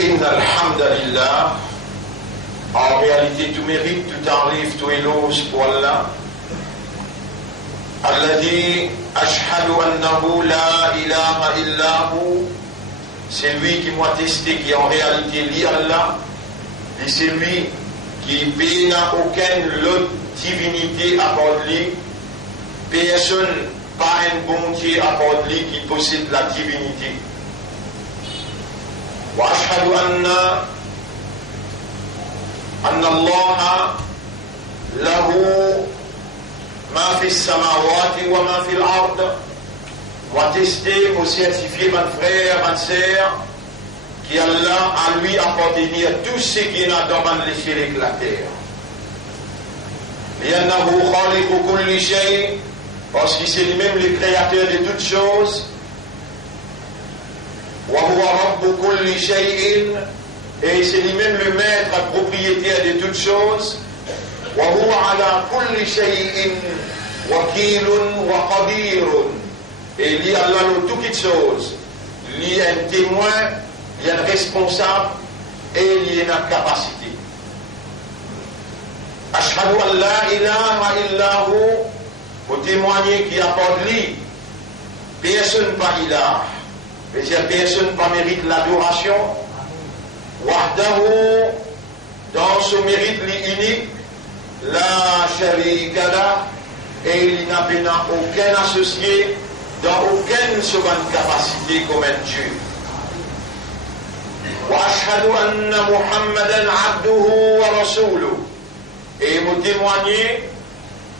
Inna alhamdulillah, en réalité tout mérite, tout arrive, tout éloge pour Allah. Alladhi ashhadu annahu la ilaha illahu, c'est lui qui m'a testé, qui en réalité lit Allah, et c'est lui qui n'a aucune autre divinité à part lui, personne, pas un bon Dieu à part lui qui possède la divinité. وأشهد أن الله له ما في السماوات وما في الأرض. Moi tester, moi certifier mon frère, ma sœur, qui Allah à lui appartenir tout ce qui est dans les cieux et la terre. لأنه خالق كل شيء, parce qu'il c'est lui-même le créateur de toutes choses. وهو رب كل شيء, et c'est lui-même le maître propriétaire de toutes choses. وهو على كل شيء وكيل وقدير, et il y a là toutes choses, il y a un témoin, il y a un responsable et il y a une capacité. Ashhadu an la ilaha illahu, pour témoigner qu'il n'y a pas de lui, personne pas ilah. C'est-à-dire personne pas mérite l'adoration. Wahdahu, dans son mérite unique, la sharika lah, et il n'a aucun associé, dans aucune seconde capacité comme un Dieu. Wa ashhadu anna Muhammadan abduhu wa rasuluhu, et vous témoignez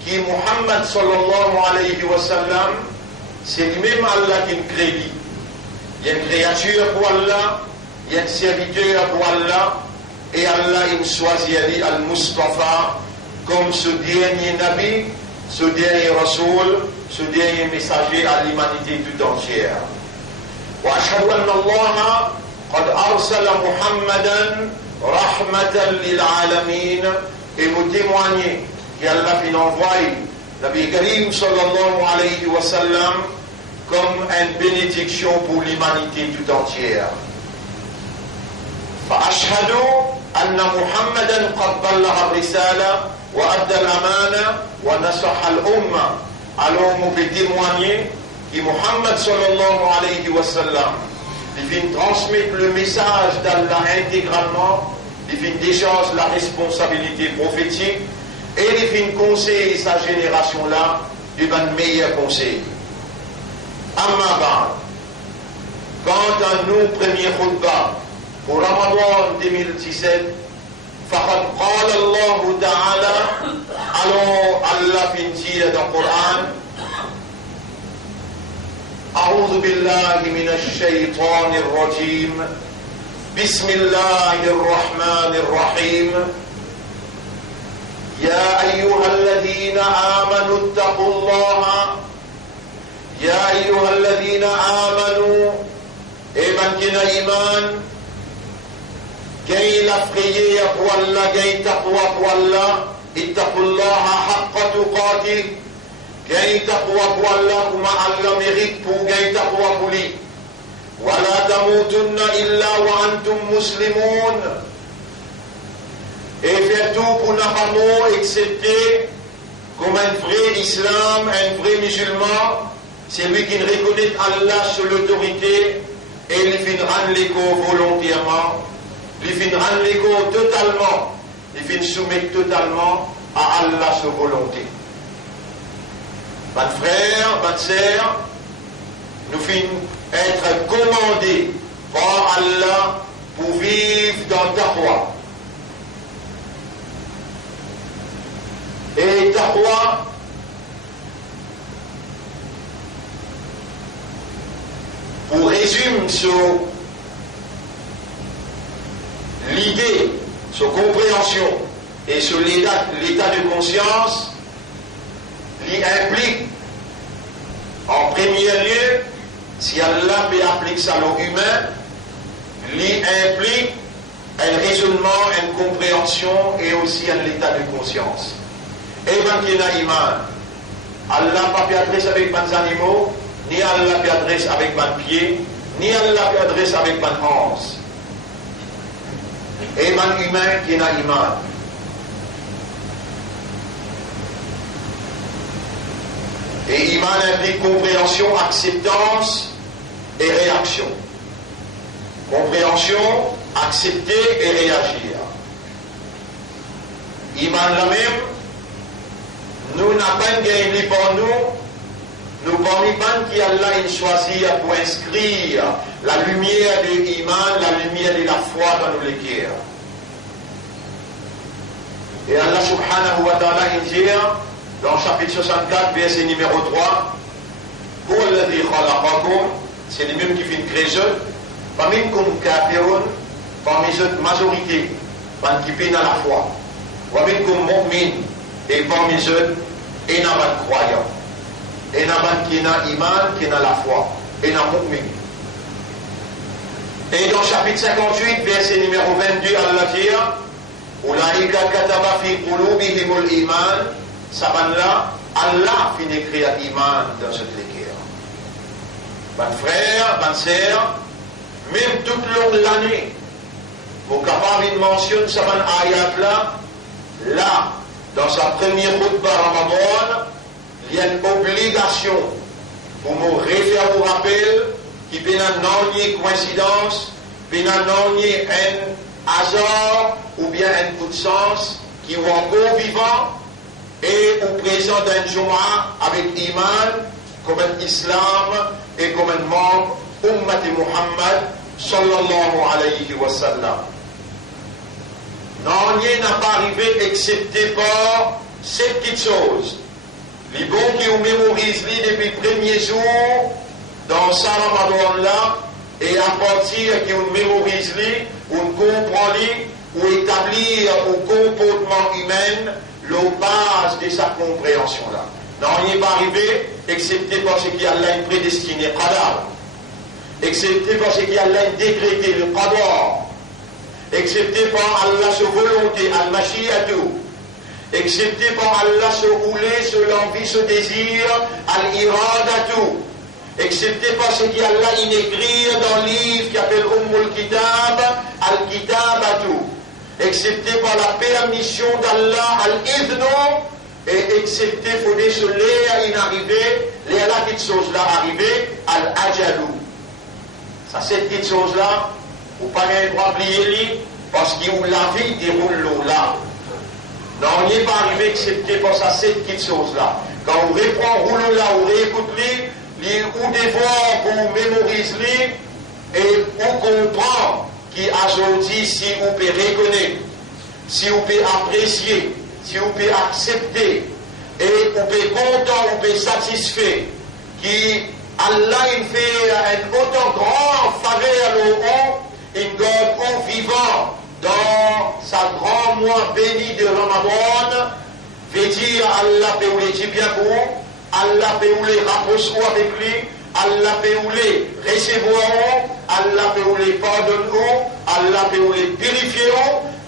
que Muhammad sallallahu alayhi wa sallam, c'est lui-même Allah qui le crée. Il y a une créature pour Allah, il y a un serviteur pour Allah, et Allah il choisit Ali al-Mustafa comme ce dernier Nabi, ce dernier Rasoul, ce dernier messager à l'humanité tout entière. Wa ashhadu anna Allah qad arsala Muhammadan rahmatan lil alamin, et vous témoignez qu'Allah il envoie Nabi Karim sallallahu alayhi wa sallam comme une bénédiction pour l'humanité tout entière. فأشهد أن محمدا قد بلغ الرسالة وأدى الأمانة ونصح الأمة. Alors on peut témoigner que Muhammad sallallahu alayhi wa sallam, il vient transmettre le message d'Allah intégralement, il vient décharger la responsabilité prophétique, et il vient conseiller sa génération-là du meilleur conseil. Amma ba'd, quant à nous, premier khutbah pour Ramadan 2017, faqad qala Allah ta'ala, alors Allah finit dans le Coran, أعوذ بالله من الشيطان الرجيم بسم الله الرحمن الرحيم يا أيها الذين آمنوا اتقوا الله يا أيها الذين آمنوا إيمان كنا إيمان كي لفقية والله كي تقوى والله اتقوا الله حق تقاته كي تقوى والله مع الله مérite pour كي تقوى بولي ولا تموتن إلا وأنتم مسلمون, et faire tout pour ne pas mourir excepté comme un vrai islam, un vrai musulman. C'est lui qui reconnaît Allah sur l'autorité, et il fait rendre l'écho volontairement, il fait rendre l'écho totalement, il fait soumettre totalement à Allah sa volonté. Mes frères, mes sœurs, nous finissons être commandés par Allah pour vivre dans taqwa. Et taqwa, pour résumer sur l'idée, sur compréhension et sur l'état de conscience, il implique en premier lieu, si Allah peut appliquer ça à l'humain, il implique un raisonnement, une compréhension et aussi un état de conscience. Et quand il y a iman, Allah n'a pas pu adresser avec les animaux, ni Allah peut adresser avec les pieds, ni Allah peut adresser avec les hanches. et man humain qui n'a iman. Et iman implique compréhension, acceptance et réaction. Compréhension, accepter et réagir. Iman la même, nous n'avons pas gagné pour nous parmi qui Allah il choisit pour inscrire la lumière de l'iman, la lumière de la foi dans nos cœurs. Et Allah subhanahu wa ta'ala il dit dans le chapitre 64, verset numéro 3, c'est les mêmes qui font créer, parmi comme kafirun, parmi eux majorité, parmi qui viennent à la foi, parmi comme mu'min, et parmi eux, et n'a pas de croyant, et n'a pas qui n'a iman, qui n'a la foi, et n'a mu'min. Et dans le chapitre 58, verset numéro 22, Allah dit, Ulaika kataba fi qulubihimul iman, Sabanla, Allah finit d'écrire iman dans cette lecture. Bonne frère, bonne sœur, même toute l'année, vous capable de mentionner cette ayat là, dans sa première route par Ramadan, il y a une obligation pour nous référer au rappel qui peut n'en coïncidence, peut n'en un hasard ou bien un coup de sens qui est encore vivant et au présent d'un Jumu'ah avec iman comme un islam et comme un membre Ummati Muhammad sallallahu alayhi wa sallam. Non, rien n'a pas arrivé excepté par cette petite chose. Les bons qui ont mémorisé depuis le premier jour dans sa Ramadan là et à partir qui ont mémorisé, on comprend ou établir au comportement humain la base de sa compréhension là. Non, il n'est pas arrivé, excepté parce qu'il y a là une prédestinée qadar, excepté parce qu'il y a là une décrété le qadar, excepté par Allah sa volonté, al-mashiatu, excepté par Allah sa roulé, sa l'envie, ce désir, al-iradatu, excepté parce qu'il y a là une écrit dans le livre qui appelle Ummul Kitab, al-kitabatu, excepté par la permission d'Allah, al-idno, et excepté pour des soleils une arrivée, les là petites choses là arrivées, al-ajalou. Ça, cette petite chose là, vous ne pouvez pas droit oublier parce que la vie déroule là. Non, on n'y est pas arrivé excepté pour ça, cette petite chose là. Quand on reprend rouleau là, on réécoute ou dévore, on mémorise et on comprend qu'aujourd'hui, si on peut reconnaître, si on peut apprécier, si on peut accepter, et on peut content, on peut satisfait, qu'Allah il fait un autant grand faveur au haut, il garde au vivant dans sa grand mois béni de Ramadan, veut dire Allah peut vous dire bien pour vous, Allah peut vous les rapprocher avec lui, Allah peut vous les recevoir, Allah peut vous les pardonner, Allah peut vous les purifier,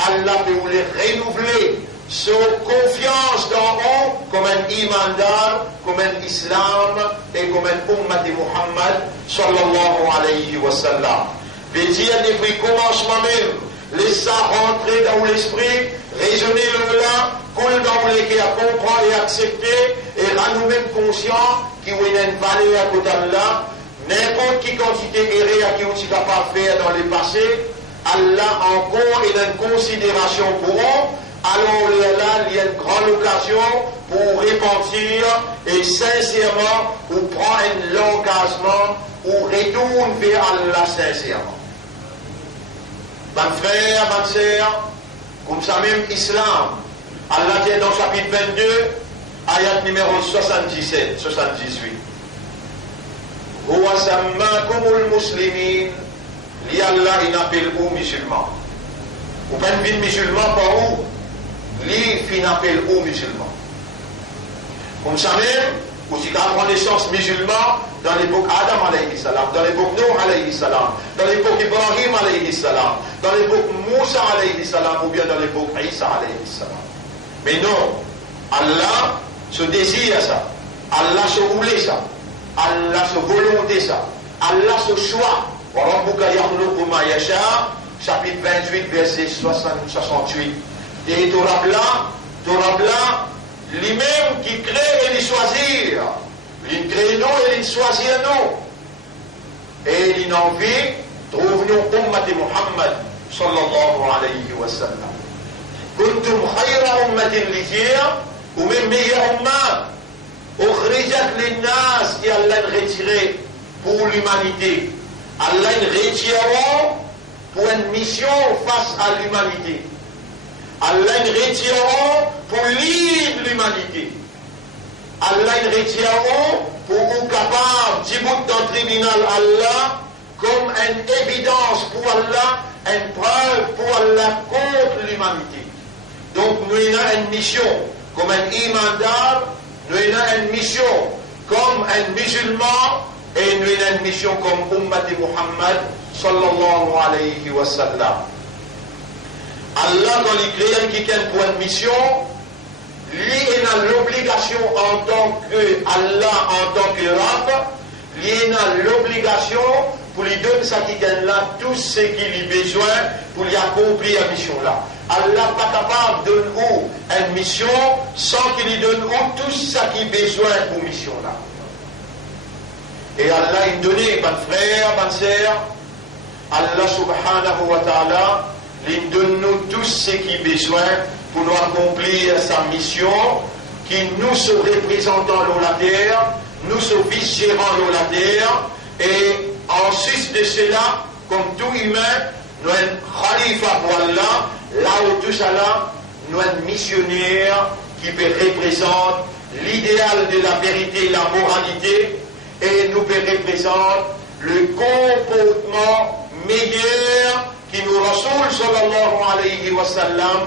Allah peut vous les renouveler. Sur confiance dans eux comme un imandar, comme un islam et comme un ummat de Muhammad sallallahu alayhi wa sallam. Veut dire depuis le commencement même, laissez ça rentrer dans l'esprit, raisonner le là, coule dans les cœurs, comprendre et accepter et rendre nous-mêmes conscients qu'il y a une valeur à côté de là. N'importe quelle quantité errée à qui on est capable de faire dans le passé, Allah encore est une considération pour eux. Alors là, il y a une grande occasion pour repentir et sincèrement pour prendre l'engagement ou retourner vers Allah sincèrement. Bonne frère, bonne sœur, comme ça même islam, Allah dit dans le chapitre 22, ayat numéro 77, 78. Huwa sammakumul muslimin, li Allah il appelle aux musulmans. Vous pouvez dire musulmans par où? Lui, il appelle aux musulmans. Comme ça même, aussi qu'à prendre naissance musulman dans l'époque Adam alayhi salam, dans l'époque Noé alayhi salam, dans l'époque Ibrahim alayhi salam, dans l'époque Moussa alayhi salam, ou bien dans l'époque Isa alayhi salam. Mais non, Allah se désire ça, Allah se voulait ça, Allah se volonté ça, Allah se choix. chapitre 28, verset 68. Et Torah blanc, lui-même qui crée et les choisir. Il crée nous et il choisit nous. Et il envie, trouve-nous Ummat Muhammad sallallahu alayhi wa sallam. Kuntum khayra ummatin l'ithir, ou même meilleure umma, ukhrijat linnas, et Allah retiré pour l'humanité. Allah retirera pour une mission face à l'humanité. Allah retirera pour libre l'humanité. Allah retirera pour vous capable, du bout d'un tribunal Allah, comme une évidence pour Allah, une preuve pour Allah contre l'humanité. Donc nous avons une mission comme un imandar, nous avons une mission comme un musulman, et nous avons une mission comme Ummat Muhammad sallallahu alayhi wa sallam. Allah, quand il crée quelqu'un pour une mission, lui, il a l'obligation en tant que Allah, en tant que Rabb, lui, il a l'obligation pour lui donner ça qui gagne là, tout ce qu'il a besoin pour lui accomplir la mission là. Allah n'est pas capable de donner une mission sans qu'il lui donne tout ce qu'il a besoin pour mission là. Et Allah, il donne, bonne frère, bonne sœur, Allah subhanahu wa ta'ala, il donne nous tout ce qu'il a besoin pour nous accomplir sa mission, qui nous sommes représentants de la terre, nous sommes vice-gérants de la terre, et en sus de cela, comme tout humain, nous sommes khalifa pour Allah, là où tout cela, nous sommes missionnaires qui représentent l'idéal de la vérité et la moralité, et nous représentent le comportement meilleur qui nous Rasoul sallallahu alayhi wa sallam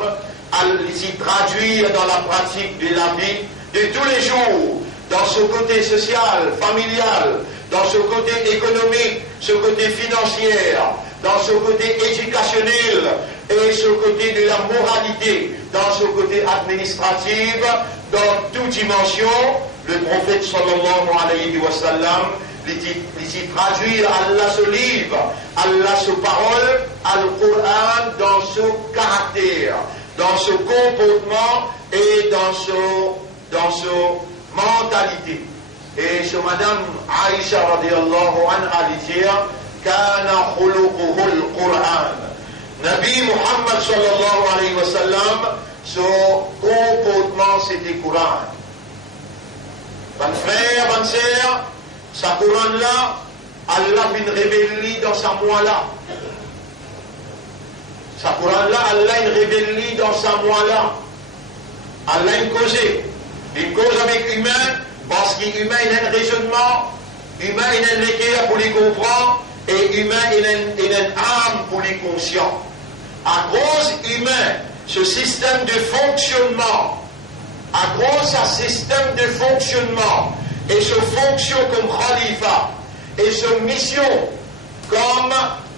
à s'y traduire dans la pratique de la vie de tous les jours, dans ce côté social, familial, dans ce côté économique, ce côté financier, dans ce côté éducationnel et ce côté de la moralité, dans ce côté administratif, dans toute dimension. Le prophète sallallahu alayhi wa sallam il traduit Allah ce livre, Allah ce parole, Al-Qur'an dans ce caractère, dans ce comportement et dans ce mentalité. Et ce madame Aïcha radiallahu anha dit Kana khuluquhu al-Qur'an. Nabi Muhammad sallallahu alayhi wa sallam, son comportement c'était Qur'an. Bon frère, bonne sœur, sa couronne là, Allah vient révéler dans sa moi là. Sa couronne là, Allah vient révéler dans sa moi là. Allah vient causer. Il cause avec humain, parce qu'humain il a un raisonnement, humain il a un équerre pour les comprendre, et humain il a une âme pour les conscients. À cause humain, ce système de fonctionnement, à cause de ce système de fonctionnement, et ce fonction comme khalifa, et ce mission comme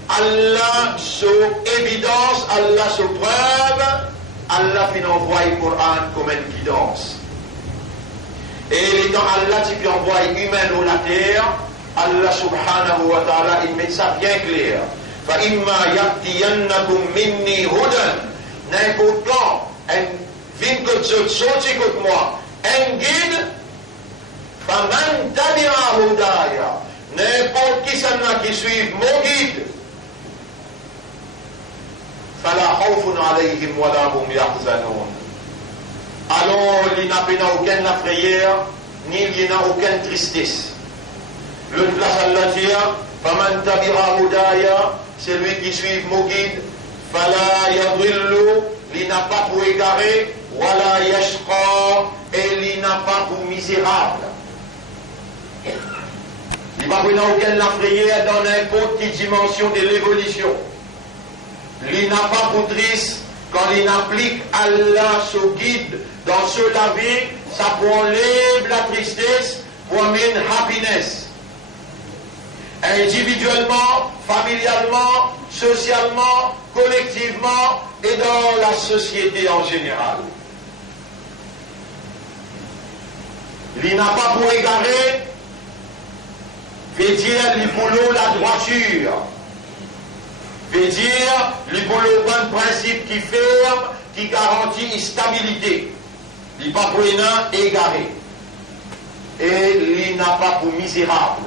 Allah, ce évidence, Allah, ce preuve, Allah fait envoyer le Coran comme une guidance. Et quand Allah t'y envoie humain dans la terre, Allah subhanahu wa ta'ala, il met ça bien clair. فَإِمَّا يَأْتِيَنَّكُمْ مِنِّي هُدًى. N'importe quand, sorti contre moi, un guide, فَمَنْ تَبِعَ هُدَايَ. N'importe qui s'en a qui suit mon guide, فَلَا خَوْفٌ عَلَيْهِمْ وَلَا هُمْ يَحْزَنُونَ. Alors, il n'a aucune frayeur, ni il n'a aucune tristesse. Le place Allah dit, فَمَنْ تَبِعَ هُدَايَ, c'est lui qui suit mon guide, فَلَا يَضِلُّ, il n'a pas pour égarer, وَلَا يَشْقَى, et il n'a pas pour misérable. Il va venir aucune frayeur dans n'importe quelle dimension de l'évolution. Il n'a pas pour triste quand il applique Allah son guide dans ce la vie, ça pour enlever la tristesse, pour amener happiness. Individuellement, familialement, socialement, collectivement et dans la société en général. Il n'a pas pour égarer, veut dire il pour la droiture. veut dire le bon principe qui ferme, qui garantit une stabilité. Il n'est pas pour égaré. Et il n'a pas pour misérable.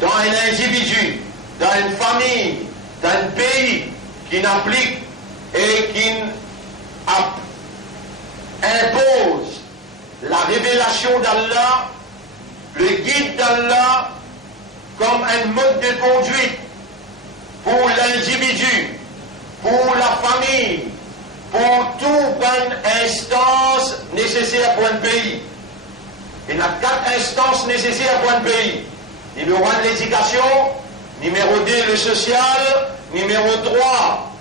Dans un individu, dans une famille, dans un pays qui n'applique et qui impose la révélation d'Allah, le guide d'Allah comme un mode de conduite pour l'individu, pour la famille, pour toute bonne instance nécessaire pour un pays. Il y a 4 instances nécessaires pour un pays. Numéro 1, l'éducation. Numéro 2, le social. Numéro 3,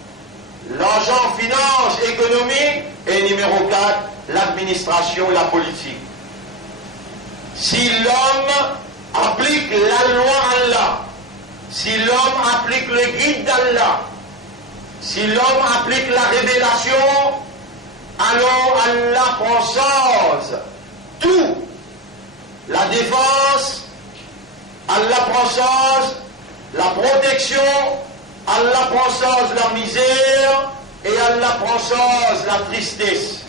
l'argent, finance, économie. Et numéro 4, l'administration, la politique. Si l'homme applique la loi Allah, si l'homme applique le guide d'Allah, si l'homme applique la révélation, alors Allah prend charge tout. La défense, Allah prend charge la protection, Allah prend charge la misère et Allah prend charge la tristesse.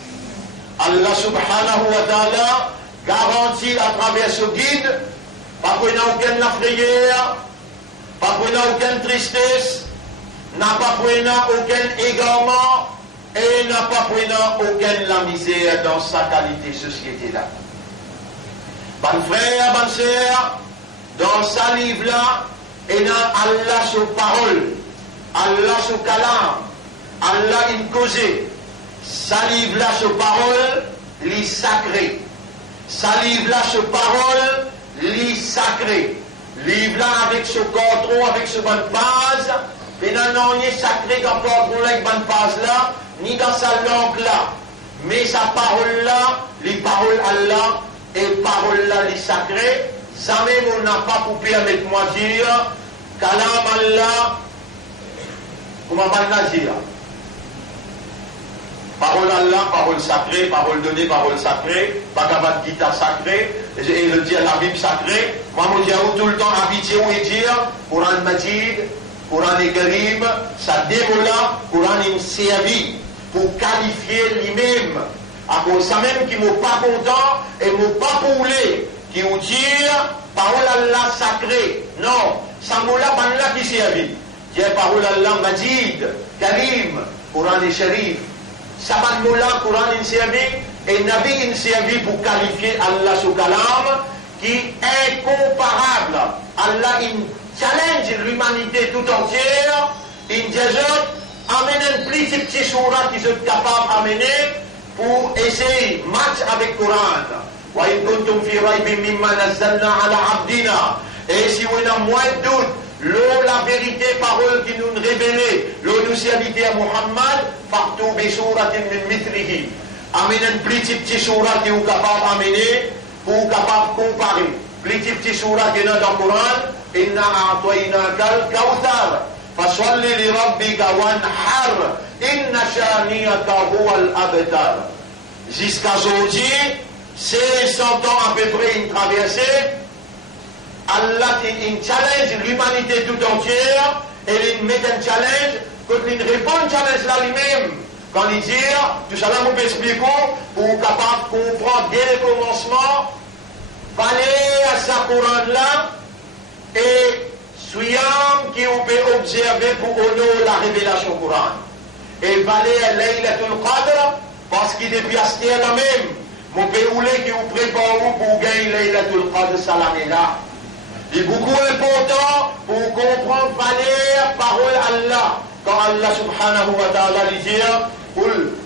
Allah subhanahu wa ta'ala garantit à travers ce guide, pas qu'il n'y a aucune frayeur, pas qu'il n'y a aucune tristesse, n'a pas qu'il n'y a aucun égarement et n'a pas qu'il n'y a aucune la misère dans sa qualité société-là. Bonne frère, bonne sœur, dans sa livre-là, il y a Allah sur parole, Allah sur kalam, Allah in causé. Sa livre-là sur parole, li sacré. Sa livre-là sur parole, li sacré. Livre-là avec ce contron, avec ce bonne base, mais non, ni sacré quand on avec bonne base-là, ni dans sa langue-là. Mais sa parole-là, les paroles Allah, et parole-là, les sacrés, ça même on n'a pas pour permettre moi dire, kalam Allah, comment on va dire? Parole Allah, parole sacrée, parole donnée, parole sacrée, Bhagavad Gita sacrée, et le dire la Bible sacrée. Moi, je dis tout le temps habitué et dire, Coran Majid, Coran et Karim, ça démola, Coran est servi pour qualifier lui-même. À cause ça même qui ne m'ont pas content et ne m'ont pas poulé, qui vous dire, parole Allah sacrée. Non, ça m'a là qui servi. Dire parole Allah Majid, Karim, Coran et Sharif. Saban Moula, Coran in servi et Nabi in servi pour qualifier Allah sous kalam qui est incomparable. Allah in challenge l'humanité tout entière, in désert, amène un petit surat qui sont capables d'amener pour essayer match avec Coran. Wa in kuntum fi raybin mimma nazzalna ala abdina. Et si vous avez moins de doute, la vérité, parole qui nous révélait, nous serviteur Muhammad, partout des sourates min mithrihi. Amène un petit surat qui est capable d'amener, pour capable de comparer. Petit surat qui est dans le Coran, inna a'toynaka al-kawthar, fasalli li rabbika wanhar, inna shaniyaka huwa al-abtar. Jusqu'à aujourd'hui, 500 ans à peu près une traversée, Allah il challenge l'humanité tout entière et il met un challenge quand il répond un challenge là lui-même. Quand il dit, tout ça là nous expliquons pour capable de comprendre dès le commencement, aller à sa Coran là et soyons qui on peut observer pour honorer la révélation Coran. Et aller à Laylatul Qadr parce qu'il est depuis à la même. Mon père qui vous prépare pour gagner Laylatul Qadr ça l'année là. Il est beaucoup important pour comprendre la parole Allah. Quand Allah subhanahu wa ta'ala lui dit,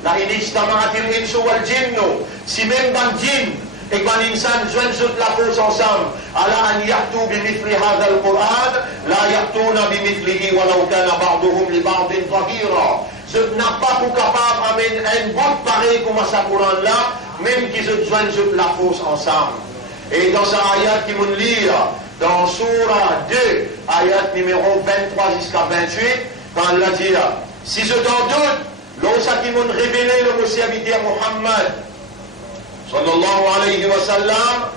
la inistama'atil insu wal jinnu, si même dans djinn et quand l'insan joignent toute la force ensemble, ala an ya'tu bimithli hadha al-Qur'an, la ya'tuna bimithlihi walau kana ba'duhum li ba'din zahira. Ce n'a pas pour capable d'amener un bout pareil comme ce Coran-là, même qu'ils se joignent toute la force ensemble. Et dans ce ayat qui nous lit, dans Surah 2, ayat numéro 23 jusqu'à 28, quand Allah dit, si je t'en doute, lorsqu'ils m'ont révélé le serviteur Muhammad, sallallahu alayhi wa sallam,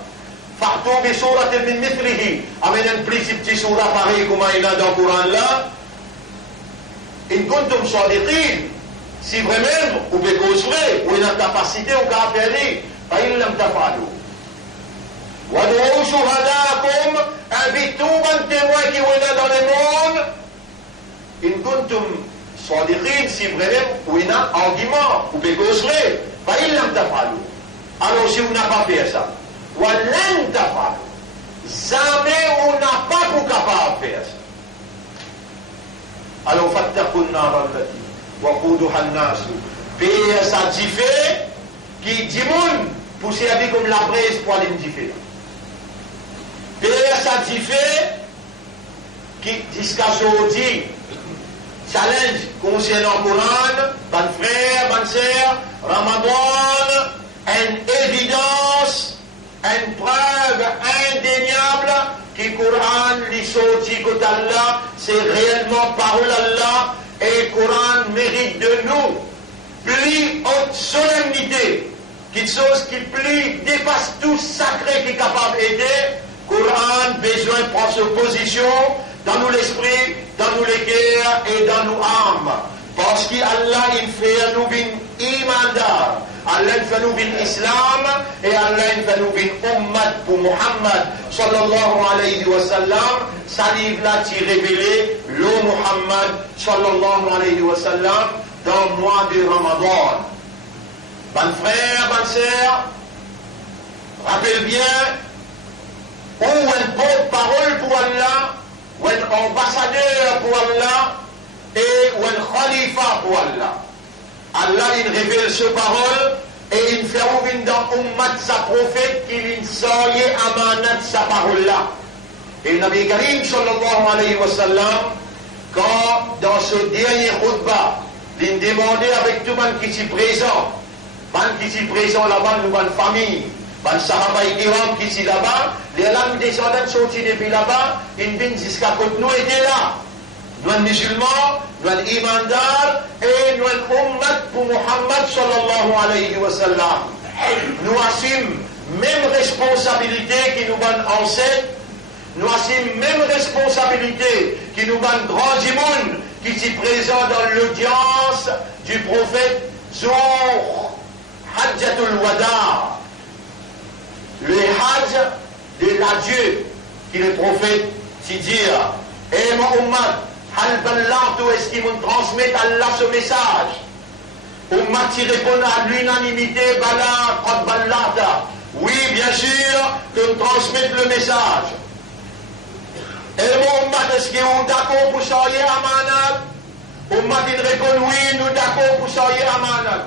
fartou bi surat min mithlihi, amène un petit surah pareil comme il a dans le Coran là, in kuntum sadiqin, si vraiment vous pouvez construire, ou une capacité ou faire, fa in lam tafalu. Wad'u shuhadakum, invitez un témoin qui est dans le monde, in kuntum sadiqin, si vraiment vous avez un argument, vous pouvez construire, fa in lam tafalu. Alors si vous n'avez pas fait ça, wa lan tafalu, jamais on n'a pas pour capable de faire ça. Alors, fattaqun nar allati waquduha an-nas. Payer ça diffé qui dit moun pour servir comme la braise pour aller diffé. Payer ça diffé qui jusqu'à aujourd'hui challenge concernant le Coran, ban frère, ban sœur, Ramadan, une évidence, une preuve indéniable que le Coran, les sorties côté Allah, c'est réellement parole Allah, et le Coran mérite de nous plus haute solennité, quelque chose qui plus dépasse tout sacré qui est capable d'aider. Le Coran besoin de prendre sa position dans nous l'esprit, dans nous les cœurs et dans nos âmes. Parce qu'Allah, il fait nous une imandar. Allah il fait nous bin Islam et Allah il fait nous bin Ummat pour Muhammad sallallahu alayhi wa sallam. Ça livre là qui révélé le Muhammad sallallahu alayhi wa sallam dans le mois de Ramadan. Ban frère, ban sœur, rappelle bien, ou un porte-parole pour Allah, ou un ambassadeur pour Allah, et ou un khalifa pour Allah. Allah il révèle ce parole et il fait ouvrir dans Ummat sa prophète qu'il soye amanat sa parole là. Et le Nabi Karim sallallahu alayhi wa sallam, quand dans ce dernier khutbah, il demandait avec tout le monde qui s'y présent, qui s'y présent là-bas, nous avons une famille, les Sahaba Kiram qui s'y là-bas, les lames descendants sortis depuis là-bas, ils viennent jusqu'à côté nous étaient là. Nous sommes musulmans, nous sommes imandars et nous sommes ummat pour Muhammad sallallahu alayhi wa sallam. Nous assumons même responsabilité qui nous donne ancêtre, nous assumons même responsabilité qui nous donne grand djimoun qui s'y présent dans l'audience du prophète Zour Hajjatul Wada, le Hajj de l'adieu qui le prophète s'y dit. Et mon ummat, Hal Ballatu, est-ce qu'ils vont transmettre à Allah ce message? Ummat qui répond à l'unanimité, Bala, Qad Ballata. Oui, bien sûr, que nous transmettons le message. Et mon ummat, est-ce qu'ils sont d'accord pour soyer amanat? Ummat, il répond oui, nous d'accord pour soyer amanat.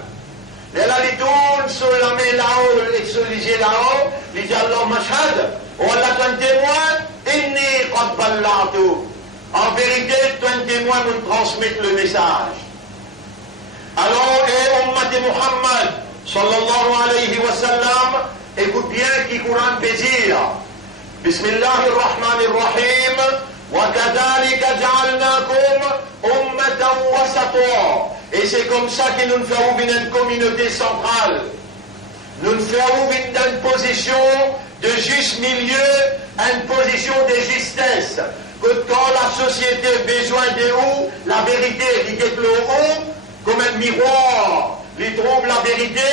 Et là, il tourne sur la main là-haut, et sur les yeux là-haut, il dit Allah mashhad, on l'a un témoin, inni Qad Ballatu. En vérité, un témoin nous transmettre le message. Alors, et Ummat de Muhammad, sallallahu alayhi wa sallam, écoute bien qui Coran peut dire. Bismillahirrahmanirrahim. Wa kadhalika ja'alnakum ummatan wasata. Et c'est comme ça que nous faisons une communauté centrale. Nous faisons une position de juste milieu, une position de justesse. Que quand la société a besoin de où, la vérité, il est le haut, comme un miroir, il trouve la vérité.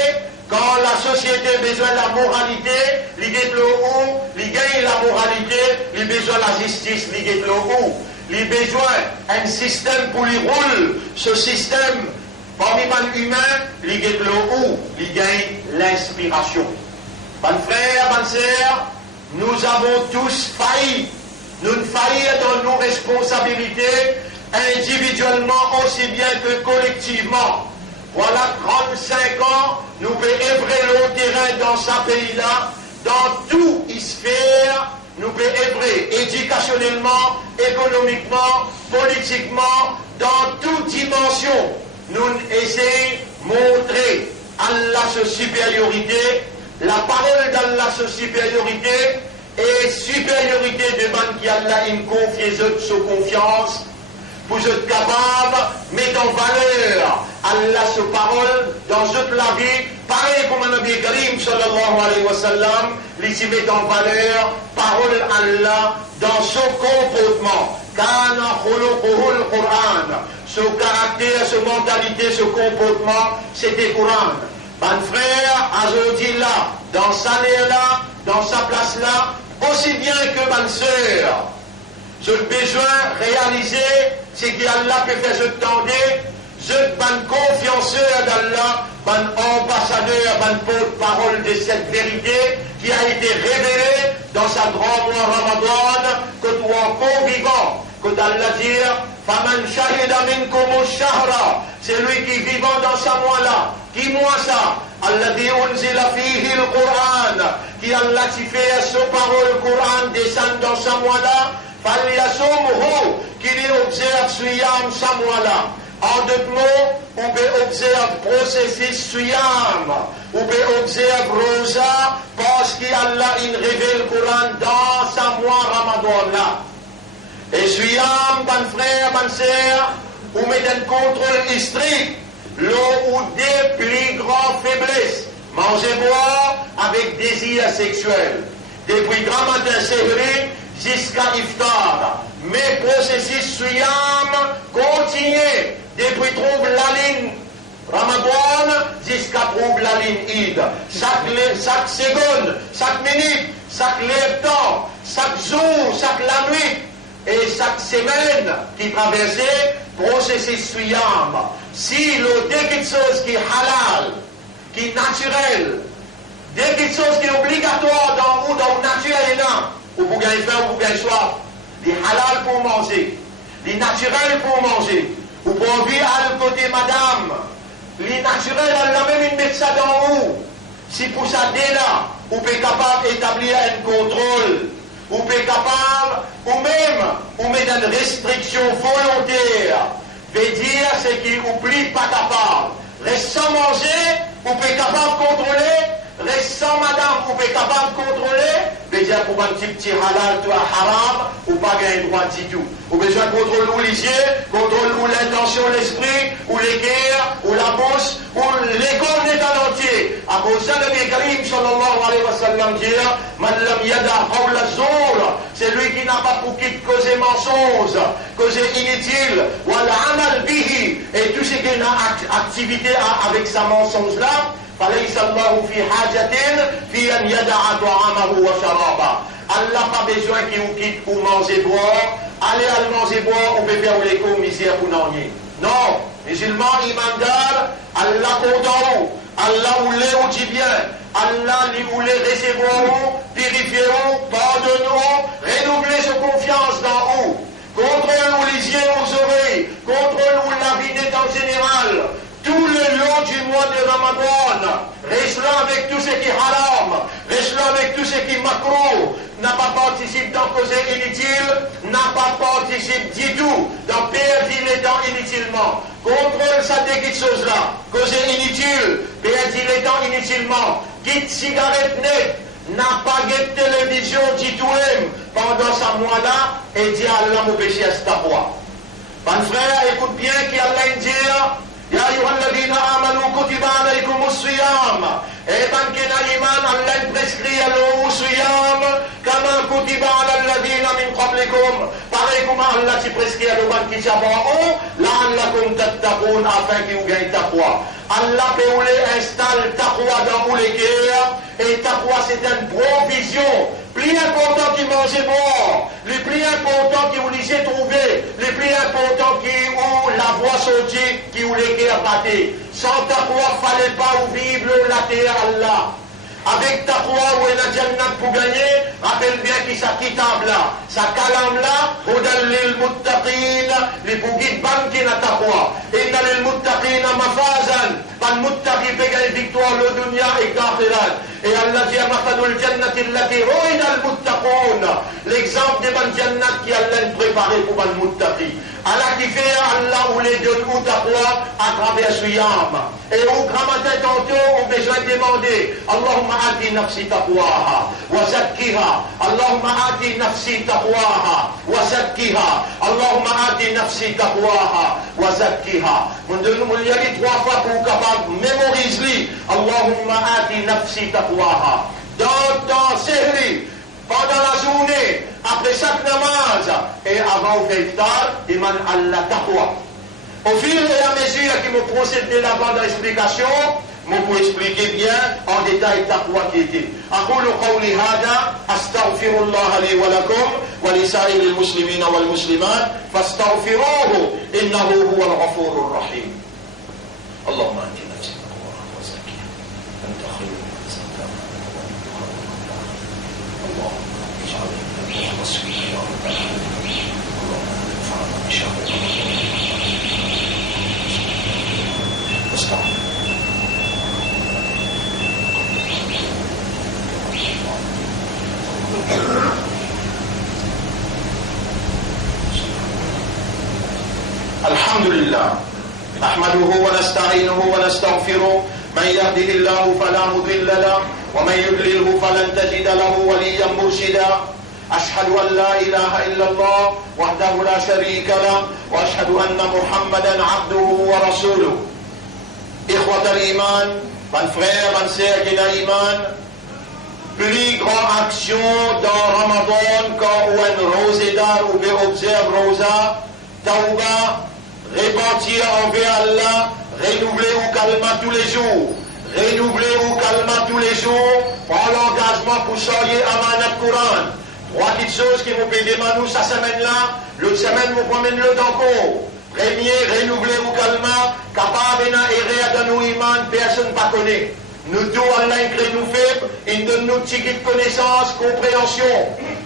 Quand la société a besoin de la moralité, il est le haut, il gagne la moralité, il a besoin de la justice, il est le haut. Il a besoin d'un système pour lui rouler. Ce système, parmi les humains, il est le haut, il gagne l'inspiration. Bonnes frères, bonnes sœurs, nous avons tous failli. Nous faillir dans nos responsabilités, individuellement aussi bien que collectivement. Voilà 35 ans, nous pouvons œuvrer le terrain dans ce pays-là, dans toute sphère, nous pouvons œuvrer éducationnellement, économiquement, politiquement, dans toute dimension. Nous essayons de montrer Allah sa supériorité, la parole d'Allah sa supériorité, et supériorité de man qui Allah une confie sa confiance pour être capable de mettre en valeur Allah sa parole dans toute la vie par comme un Nabi Karim sallallahu alayhi wa sallam, les met en valeur, parole Allah, dans son comportement. Kana khuluquhul Qur'an. Ce caractère, ce mentalité, ce comportement, c'était Qur'an. Ban frère, aujourd'hui là, dans sa néa là, dans sa place là, aussi bien que ban sœur. Je besoin réaliser, c'est qu'Allah peut faire ce temps je ban confianceur d'Allah, ban ambassadeur, ban porte-parole de cette vérité qui a été révélée dans sa grand mois Ramadan, que tu en convivant, que d'Allah dire, Faman shahida minkum ash-shahra, c'est lui qui vivant dans sa mois-là, qui mois ça, alladhi unzila fihi al-Qur'an, qui Allah qui fait sa parole, le Qur'an descend dans sa mois-là, falyasumhu, qui lui observe suyam sa mois-là. En deux mots, on peut observer processus suyam, on peut observer rosa, parce qu'Allah il révèle le Coran dans sa mois Ramadan là. Et suyam, ban frère, ban sœur, on met un contrôle strict, l'eau ou des plus grandes faiblesses, manger, boire avec désir sexuel. Depuis grand matin sévéré jusqu'à iftar. Mais processus suyam continue. Depuis trouve la ligne Ramadan jusqu'à trouve la ligne Eid. Chaque seconde, chaque minute, chaque temps, chaque jour, chaque la nuit et chaque semaine qui traversait processus suyam. Si le dès quelque chose qui est halal, qui est naturel, dès quelque chose qui est obligatoire dans le naturel, ou pour gagner faim ou pour gagner soif, les halal pour manger, les naturels pour manger. Ou pour vivre à le côté madame, les naturels, elle a même une médecin dans vous. Si pour ça, dès là, vous êtes capable d'établir un contrôle, vous êtes capable, ou même, vous mettez une restriction volontaire, veut dire, c'est qu'il n'oublie pas capable. Reste sans manger, vous êtes capable de contrôler, reste sans madame, vous êtes capable de contrôler, veut dire, pour un petit halal, tu as haram, ou pas gagner droit du tout. Ou besoin de contrôle ou les yeux, contrôle ou l'intention, l'esprit, ou les guerres, ou la bouche, ou les corps en entier. À cause de ça, le Nabi Karim sallallahu alayhi wa sallam dit, Man lam yada hawla zour, c'est lui qui n'a pas pour quitte causer mensonge, causer inutile, ou al-amal bihi, et tout ce qui est activité avec sa mensonge là, فليس الله في حاجة في أن يدع طعامه وشرابه. Allah n'a pas besoin qu'il vous quitte pour manger boire. Allez à manger boire, on peut faire les commissaires pour n'en y. Non, musulman, imandar, Allah content vous. Allah vous les ou dit bien. Allah vous les recevoir, purifier, pardonner, renouveler sa confiance dans vous. Contrôle les yeux aux oreilles, contrôle la vie en général. Tout le long du mois de Ramadan, reste là avec tout ce qui est haram, reste là avec tout ce qui est macro, n'a pas participé dans causer inutile, n'a pas participé du tout dans perdre les temps inutilement. Contrôle ça de quelque chose là, causer inutile, perdre les temps inutilement, quitte cigarette nette, n'a pas guette télévision du tout pendant sa mois là, et dit Allah mon péché à cette voix. Bon frère, écoute bien qui Allah dit. يا أيها الذين آمنوا كتب عليكم الصيام إيمان كنا إيمان الله prescrit له الصيام كما كتب على الذين من قبلكم pareillement Allah qui prescrit à l'ouban qui s'abonne لعلكم تتقون afin que vous gagnez taqwa. Allah peut vous installer taqwa dans vos cœurs et taqwa c'est une provision plus important qui mange bon, le plus important qui vous lisez trouver, le plus important qui vous la voix sortie, qui vous les guerres batté. Sans taqwa, fallait pas vous vivre la terre Allah. Avec taqwa, où est la jannat pour gagner, rappelle bien qui sa kitab là, sa kalam là, hudal lil muttaqin, les bouguides banqués na taqwa. Inna lil muttaqin mafazan, pan muttaqi peut gagner victoire le dunya et l'akhirat. Et Allah dit à Mafadul Jannati allati ru'ida al-muttaqun. L'exemple de ban jannat qui Allah préparé pour ban muttaqi. Allah qui fait Allah ou les donne ou taqwa à travers suyam. Et au grand matin tantôt on besoin de demander Allahumma ati nafsi taqwaha wa zakkiha. Allahumma ati nafsi taqwaha wa وزكها. اللهم آت نفسي تقواها وزكها. من y a les 3 fois pour vous capable mémorise-les. Allahumma ati nafsi taqwaha. Dans ton sehri, pendant la journée, après chaque namaz et avant le iftar, iman Allah taqwa. Au fil et à mesure que me procéder là-bas dans l'explication, je peux expliquer bien en détail taqwa qui était. أقول قولي هذا أستغفر الله لي ولكم ولسائر المسلمين والمسلمات فاستغفروه إنه هو الغفور الرحيم. اللهم أنت نفسي تقواها وزكيها أنت خير من زكاها. اللهم اجعل النبي وصفنا يا رب العالمين. اللهم انفعنا بشر استغفر. الحمد لله نحمده ونستعينه ونستغفره. من يهده الله فلا مضل له ومن يضلله فلن تجد له وليا مرشدا. أشهد أن لا إله إلا الله وحده لا شريك له وأشهد أن محمدا عبده ورسوله. إخوة الإيمان, من frères, من sœurs qui n'a iman, plus grande action dans Ramadan quand on rosédar ou bien observe rosa, tauba, repentir envers Allah, renouveler ou calmer tous les jours, renouveler ou calmer tous les jours, prendre l'engagement pour changer amanat Coran. 3 petites choses qui nous pédent nous cette semaine-là, l'autre semaine nous promène le d'encore. Premier, renouveler ou calmer, capable d'errer dans nos iman, personne ne connaît. Nous tous, Allah crée nous faibles, il donne nous petites connaissances, compréhension.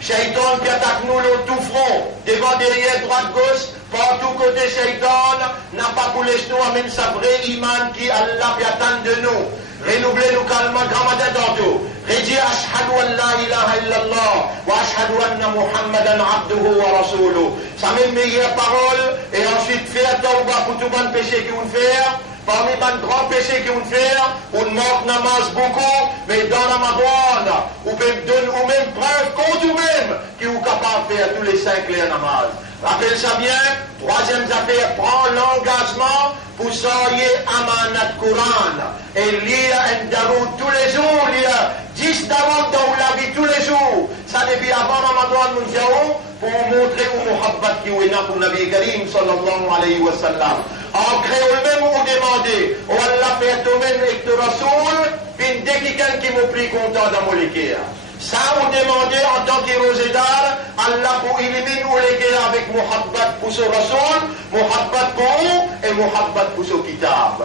Shaitan qui attaque nous le tout front, devant, derrière, droite, gauche, partout côté Shaitan, n'a pas pour laisser nous même sa vraie iman qui Allah peut attendre de nous. Renouveler nous calmement, grand tantôt. Redire ashhadu an la ilaha illallah wa ashhadu anna Muhammadan abduhu wa rasuluh. Ça met une meilleure parole et ensuite faire tawba pour tout bon péché qu'ils vont faire. Parmi les grands péchés qu'ils vont faire, on manque namaz beaucoup, mais dans la Ramadan, on peut donner ou même preuve contre vous-même qui est capable de faire tous les 5 les namaz. Rappelle ça bien, 3e affaire, prends l'engagement pour soigner amanat Coran et lire un daroud tous les jours, lire 10 daroud dans la vie tous les jours. Ça depuis avant Ramadan nous disons pour montrer au muhabbat qui est là pour Nabi Karim sallallahu alayhi wa sallam. En créole même ou demander, on Allah fait toi-même et te rasoul, puis dès quelqu'un qui m'a pris content dans mon l'équerre. Ça, on demandait en tant que rosédar, Allah pour éliminer ou l'équerre avec muhabbat pour ce rasoul, muhabbat pour nous et muhabbat pour ce kitab.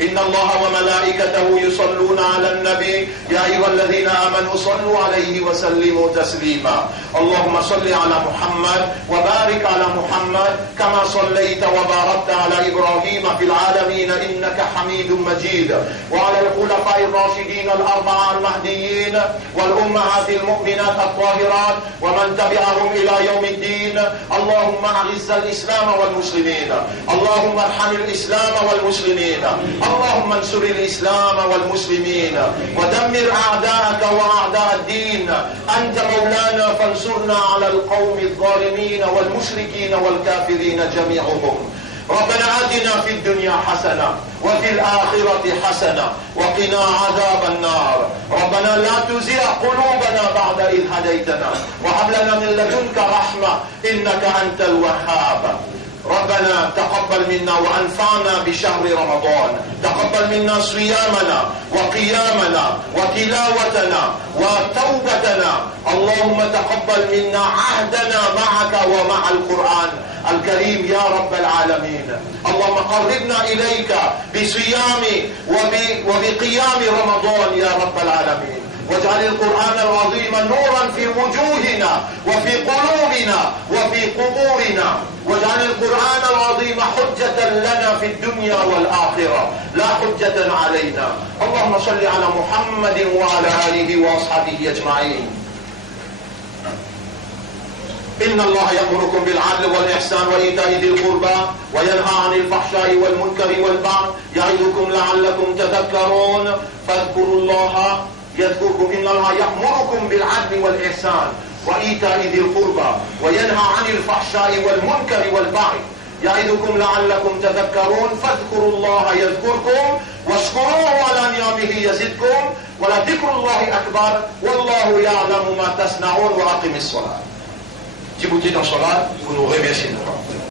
إن الله وملائكته يصلون على النبي يا أيها الذين آمنوا صلوا عليه وسلموا تسليما. اللهم صل على محمد وبارك على محمد كما صليت وباركت على إبراهيم في العالمين إنك حميد مجيد وعلى الخلفاء الراشدين الأربعة المهديين والأمهات المؤمنات الطاهرات ومن تبعهم إلى يوم الدين. اللهم أعز الإسلام والمسلمين. اللهم ارحم الإسلام والمسلمين. اللهم انصر الإسلام والمسلمين ودمر أعداءك وأعداء الدين. أنت مولانا فانصرنا على القوم الظالمين والمشركين والكافرين جميعهم. ربنا آتنا في الدنيا حسنة وفي الآخرة حسنة وقنا عذاب النار. ربنا لا تزغ قلوبنا بعد إذ هديتنا وهب لنا من لدنك رحمة إنك أنت الوهاب. ربنا تقبل منا وأنفعنا بشهر رمضان. تقبل منا صيامنا وقيامنا وتلاوتنا وتوبتنا. اللهم تقبل منا عهدنا معك ومع القرآن الكريم يا رب العالمين. اللهم قربنا إليك بصيام وبقيام رمضان يا رب العالمين. واجعل القرآن العظيم نورا في وجوهنا وفي قلوبنا وفي قبورنا. واجعل القرآن العظيم حجة لنا في الدنيا والآخرة لا حجة علينا. اللهم صل على محمد وعلى آله وأصحابه أجمعين. إن الله يأمركم بالعدل والإحسان وإيتاء ذي القربى وينهى عن الفحشاء والمنكر والبغي يعظكم لعلكم تذكرون. فاذكروا الله يذكركم. إن الله يأمركم بالعدل والإحسان وإيتاء ذي القربى وينهى عن الفحشاء والمنكر والبغي يعظكم لعلكم تذكرون فاذكروا الله يذكركم واشكروه على نعمه يزدكم ولذكر الله أكبر والله يعلم ما تصنعون وأقم الصلاة. Si vous êtes en salat, vous nous remerciez.